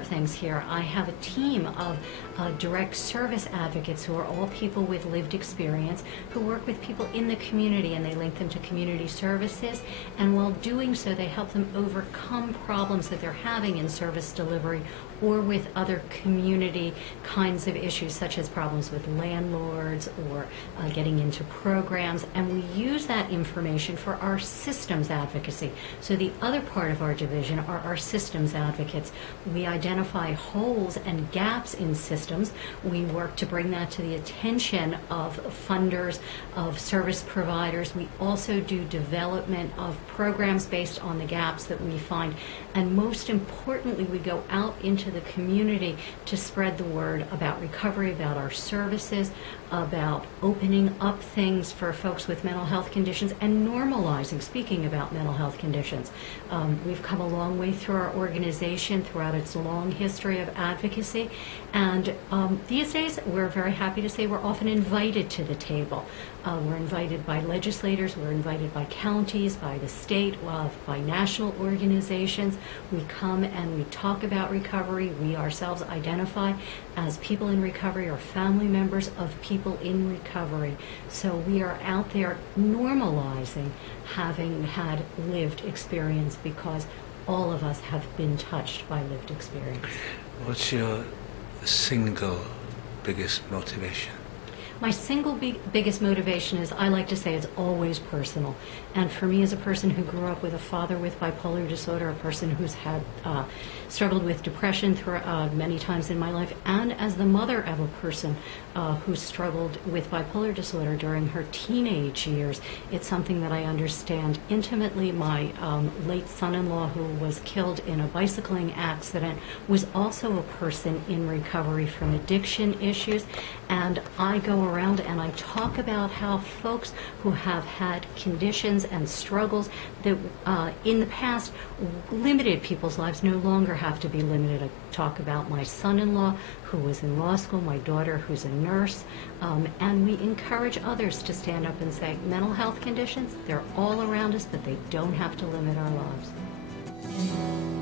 of things here. I have a team of direct service advocates who are all people with lived experience who work with people in the community, and they link them to community services, and while doing so they help them overcome problems that they're having in service delivery or with other community kinds of issues, such as problems with landlords or getting into programs. And we use that information for our systems advocacy. So the other part of our division are our systems advocates. We identify holes and gaps in systems. We work to bring that to the attention of funders, of service providers. We also do development of programs based on the gaps that we find. And most importantly, we go out into the community to spread the word about recovery, about our services, about opening up things for folks with mental health conditions, and normalizing speaking about mental health conditions. We've come a long way through our organization throughout its long history of advocacy, and these days we're very happy to say we're often invited to the table. We're invited by legislators, we're invited by counties, by the state, by national organizations. We come and we talk about recovery. We ourselves identify as people in recovery or family members of people in recovery. So we are out there normalizing having had lived experience, because all of us have been touched by lived experience. What's your single biggest motivation? My single biggest motivation is, I like to say, it's always personal. And for me, as a person who grew up with a father with bipolar disorder, a person who's had struggled with depression many times in my life, and as the mother of a person who struggled with bipolar disorder during her teenage years, it's something that I understand intimately. My late son-in-law, who was killed in a bicycling accident, was also a person in recovery from addiction issues. And I go around and I talk about how folks who have had conditions and struggles that in the past limited people's lives no longer have to be limited. I talk about my son-in-law who was in law school, my daughter who's a nurse, and we encourage others to stand up and say, mental health conditions, they're all around us, but they don't have to limit our lives.